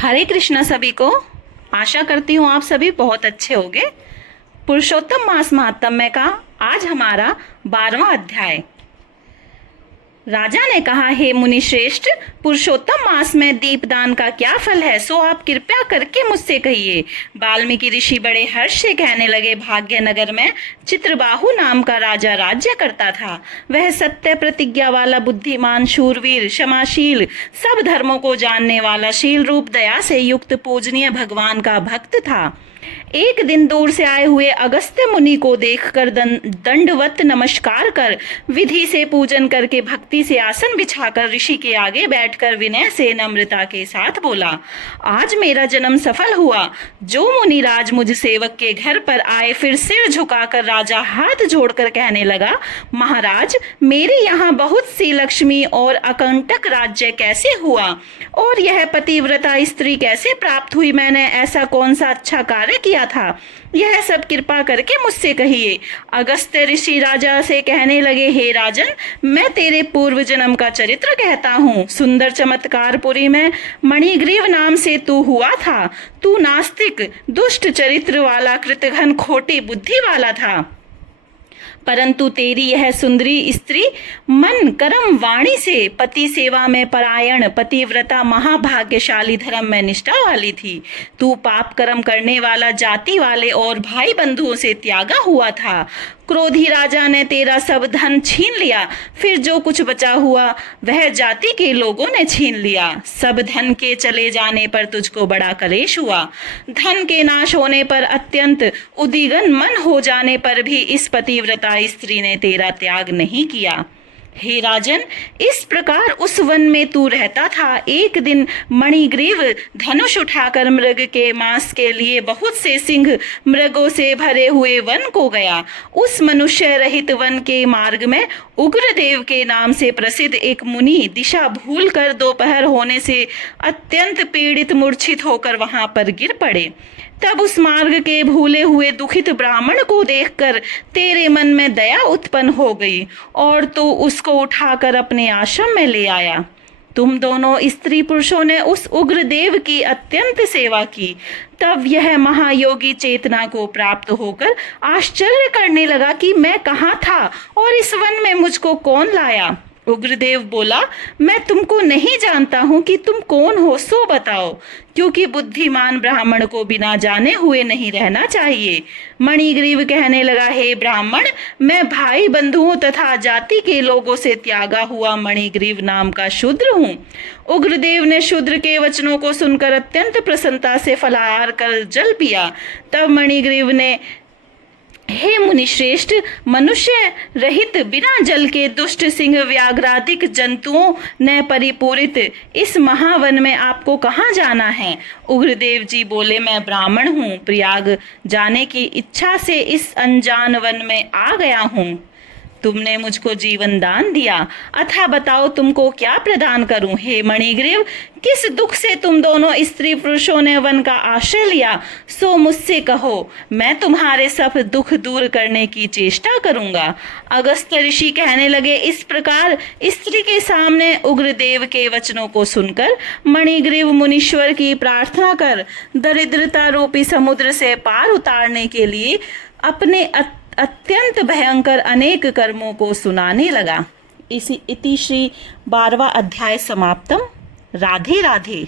हरे कृष्णा सभी को। आशा करती हूँ आप सभी बहुत अच्छे होंगे। पुरुषोत्तम मास महात्म्य का आज हमारा 12वां अध्याय। राजा ने कहा, हे मुनि श्रेष्ठ, पुरुषोत्तम मास में दीपदान का क्या फल है, सो आप कृपया करके मुझसे कहिए। वाल्मीकि ऋषि बड़े हर्ष से कहने लगे, भाग्यनगर में चित्रबाहु नाम का राजा राज्य करता था। वह सत्य प्रतिज्ञा वाला, बुद्धिमान, शूरवीर, क्षमाशील, सब धर्मों को जानने वाला, शील रूप दया से युक्त, पूजनीय भगवान का भक्त था। एक दिन दूर से आए हुए अगस्त्य मुनि को देखकर दंडवत नमस्कार कर, विधि से पूजन करके, भक्ति से आसन बिछाकर ऋषि के आगे बैठकर विनय से नम्रता के साथ बोला, आज मेरा जन्म सफल हुआ। जो मुनिराज मुझ सेवक के घर पर आए, फिर सिर झुकाकर राजा हाथ जोड़कर कहने लगा, महाराज, मेरे यहाँ बहुत सी लक्ष्मी और अकंटक राज्य कैसे हुआ, और यह पतिव्रता स्त्री कैसे प्राप्त हुई? मैंने ऐसा कौन सा अच्छा कार्य किया था, यह सब कृपा करके मुझसे कहिए। अगस्त्य ऋषि राजा से कहने लगे, हे राजन, मैं तेरे पूर्व जन्म का चरित्र कहता हूँ। सुंदर चमत्कारपुरी में मणिग्रीव नाम से तू हुआ था। तू नास्तिक, दुष्ट चरित्र वाला, कृतघ्न, खोटी बुद्धि वाला था, परंतु तेरी यह सुंदरी स्त्री मन, कर्म, वाणी से पति सेवा में परायण, पतिव्रता, महाभाग्यशाली, धर्म में निष्ठा वाली थी। तू पाप कर्म करने वाला, जाति वाले और भाई बंधुओं से त्यागा हुआ था। क्रोधी राजा ने तेरा सब धन छीन लिया, फिर जो कुछ बचा हुआ वह जाति के लोगों ने छीन लिया। सब धन के चले जाने पर तुझको बड़ा कलेश हुआ। धन के नाश होने पर, अत्यंत उद्विग्न मन हो जाने पर भी इस पतिव्रता स्त्री ने तेरा त्याग नहीं किया। हे राजन, इस प्रकार उस वन में तू रहता था। एक दिन मणिग्रीव धनुष उठाकर मृग के मांस के लिए बहुत से सिंह मृगों से भरे हुए वन को गया। उस मनुष्य रहित वन के मार्ग में उग्रदेव के नाम से प्रसिद्ध एक मुनि दिशा भूलकर दोपहर होने से अत्यंत पीड़ित मूर्छित होकर वहां पर गिर पड़े। तब उस मार्ग के भूले हुए दुखित ब्राह्मण को देखकर तेरे मन में दया उत्पन्न हो गई और तू उसको उठाकर अपने आश्रम में ले आया। तुम दोनों स्त्री पुरुषों ने उस उग्रदेव की अत्यंत सेवा की। तब यह महायोगी चेतना को प्राप्त होकर आश्चर्य करने लगा कि मैं कहाँ था और इस वन में मुझको कौन लाया। उग्रदेव बोला, मैं तुमको नहीं जानता हूँ कि तुम कौन हो, सो बताओ, क्योंकि बुद्धिमान ब्राह्मण को बिना जाने हुए नहीं रहना चाहिए। मणिग्रीव कहने लगा, हे ब्राह्मण, मैं भाई बंधुओं तथा जाति के लोगों से त्यागा हुआ मणिग्रीव नाम का शूद्र हूँ। उग्रदेव ने शूद्र के वचनों को सुनकर अत्यंत प्रसन्नता से फलाहार कर जल पिया। तब मणिग्रीव ने, हे मुनि श्रेष्ठ, मनुष्य रहित बिना जल के दुष्ट सिंह व्याघ्रादिक जंतुओं ने परिपूरित इस महावन में आपको कहाँ जाना है? उग्रदेव जी बोले, मैं ब्राह्मण हूँ, प्रयाग जाने की इच्छा से इस अनजान वन में आ गया हूँ। तुमने मुझको जीवन दान दिया, अथा बताओ तुमको क्या प्रदान करूं? हे मणिग्रीव, किस दुख से तुम दोनों स्त्री पुरुषों ने वन का आश्रय लिया, सो मुझसे कहो, मैं तुम्हारे सब दुख दूर करने की चेष्टा करूंगा। अगस्त्य ऋषि कहने लगे, इस प्रकार स्त्री के सामने उग्रदेव के वचनों को सुनकर मणिग्रीव मुनीश्वर की प्रार्थना कर दरिद्रता रूपी समुद्र से पार उतारने के लिए अपने अत्यंत भयंकर अनेक कर्मों को सुनाने लगा। इति श्री 12वां अध्याय समाप्तम। राधे राधे।